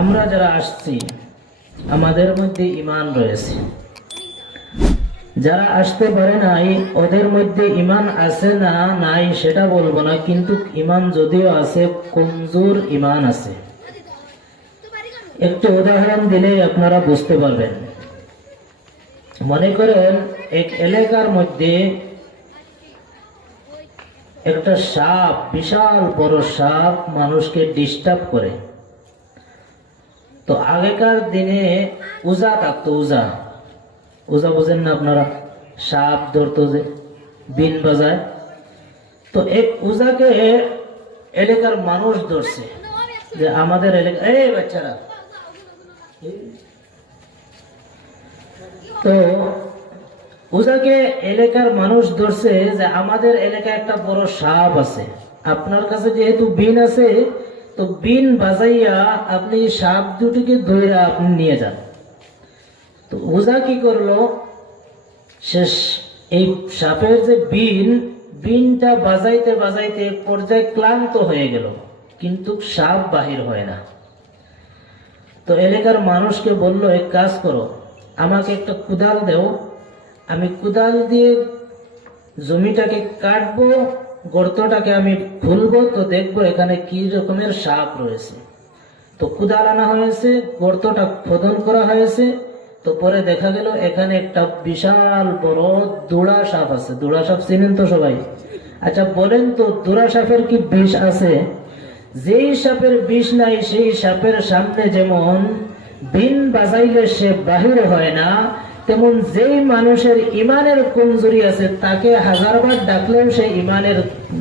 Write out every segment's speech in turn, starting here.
আমরা যারা আসছি আমাদের মধ্যে ঈমান রয়েছে, যারা আসতে পারে নাই ওদের মধ্যে ঈমান আছে না নাই সেটা বলবো না, কিন্তু ঈমান যদিও আছে কমজোর ঈমান আছে। একটু উদাহরণ দিলে আপনারা বুঝতে পারবেন। মনে করেন এক এলাকার মধ্যে একটা সাপ, বিশাল বড় সাপ মানুষকে ডিস্টার্ব করে। তো আগেকার দিনে উজা থাকতো, উজা উজা বোঝেন না আপনারা? সাপ ধরতো যে বিন বাজায়। তো এক উজাকে এলাকার মানুষ ধরছে যে আমাদের এলাকা, এই বাচ্চারা, তো উজাকে এলাকার মানুষ ধরছে যে আমাদের এলাকায় একটা বড় সাপ আছে, আপনার কাছে যেহেতু বিন আছে তো বিন বাজাইয়া আপনি সাপ দুটিকে ধরে আপনি নিয়ে যান। তো উজা কি করলো, শেষ এই সাপের যে বিনটা বাজাইতে বাজাইতে পর্যায়ে ক্লান্ত হয়ে গেল, কিন্তু সাপ বাহির হয় না। তো এলাকার মানুষকে বলল, এক কাজ করো, আমাকে একটা কুদাল দেও, আমি কুদাল দিয়ে জমিটাকে কাটবো, গর্তটাকে আমি খুলবো, তো দেখবো এখানে কি রকমের সাপ রয়েছে। তো কুদাল আনা হয়েছে, গর্তটা খোদন করা হয়েছে। তো পরে দেখা গেল এখানে একটা বিশাল বড় দুড়া সাপ আছে। দুড়া সাপ চিনেন তো সবাই? আচ্ছা বলেন তো, দুড়া সাপের কি বিষ আছে? যেই সাপের বিষ নাই সেই সাপের সামনে যেমন বিন বাজাইলে সে বাহির হয় না, তেমন যেই মানুষের ইমানের কমজোরি আছে তাকে হাজারবার ডাকলেও সে ইমানের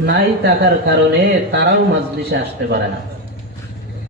নাই থাকার কারণে তারাও মাজলিসে আসতে পারে না।